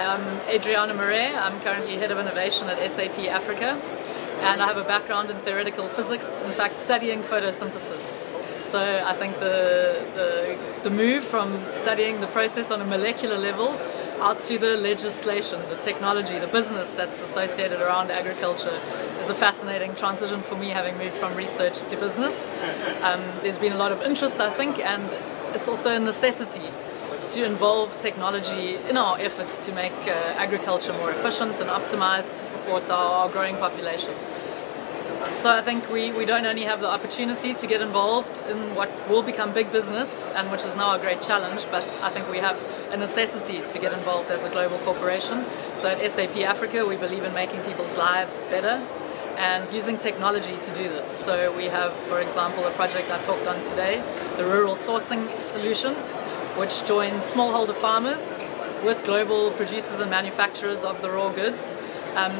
Hi, I'm Adriana. I'm currently Head of Innovation at SAP Africa, and I have a background in theoretical physics, in fact studying photosynthesis. So I think the move from studying the process on a molecular level out to the legislation, the technology, the business that's associated around agriculture is a fascinating transition for me, having moved from research to business. There's been a lot of interest, I think, and it's also a necessity to involve technology in our efforts to make agriculture more efficient and optimized to support our growing population. So I think we don't only have the opportunity to get involved in what will become big business, and which is now a great challenge, but I think we have a necessity to get involved as a global corporation. So at SAP Africa we believe in making people's lives better and using technology to do this. So we have, for example, a project I talked on today, the rural sourcing solution, which joins smallholder farmers with global producers and manufacturers of the raw goods,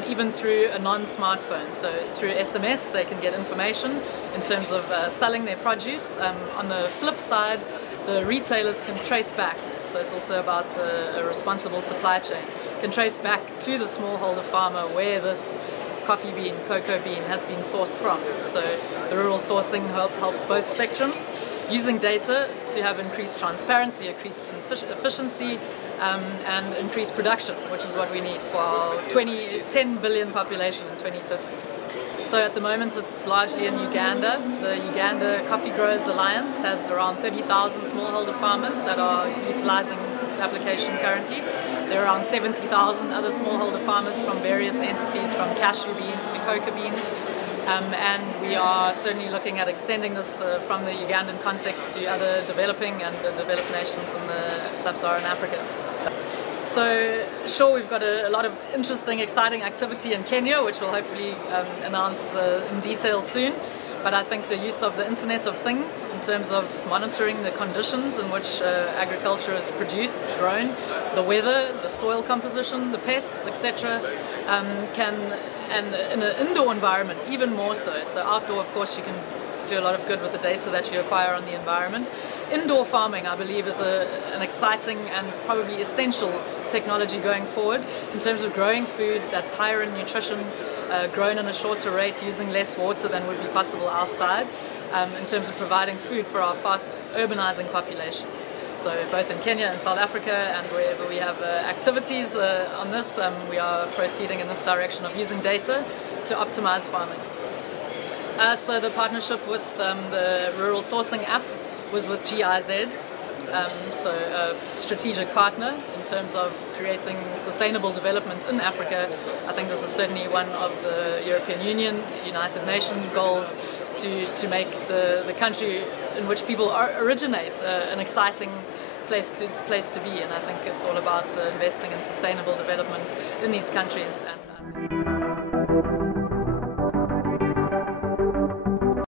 even through a non-smartphone. So through SMS they can get information in terms of selling their produce. On the flip side, the retailers can trace back, so it's also about a responsible supply chain, can trace back to the smallholder farmer where this coffee bean, cocoa bean has been sourced from. So the rural sourcing helps both spectrums, using data to have increased transparency, increased efficiency, and increased production, which is what we need for our 10 billion population in 2050. So at the moment it's largely in Uganda. The Uganda Coffee Growers Alliance has around 30,000 smallholder farmers that are utilizing this application currently. There are around 70,000 other smallholder farmers from various entities, from cashew beans to cocoa beans. And we are certainly looking at extending this from the Ugandan context to other developing and developed nations in the sub-Saharan Africa. So sure, we've got a lot of interesting, exciting activity in Kenya, which we'll hopefully announce in detail soon. But I think the use of the Internet of Things in terms of monitoring the conditions in which agriculture is produced, grown, the weather, the soil composition, the pests, etc., and in an indoor environment even more so. So outdoor, of course, you can do a lot of good with the data that you acquire on the environment. Indoor farming, I believe, is an exciting and probably essential technology going forward in terms of growing food that's higher in nutrition, grown in a shorter rate, using less water than would be possible outside, in terms of providing food for our fast urbanizing population. So both in Kenya and South Africa, and wherever we have activities on this, we are proceeding in this direction of using data to optimize farming. So the partnership with the rural sourcing app was with GIZ, so a strategic partner in terms of creating sustainable development in Africa. I think this is certainly one of the European Union, United Nations goals to make the country in which people originate an exciting place to be, and I think it's all about investing in sustainable development in these countries. And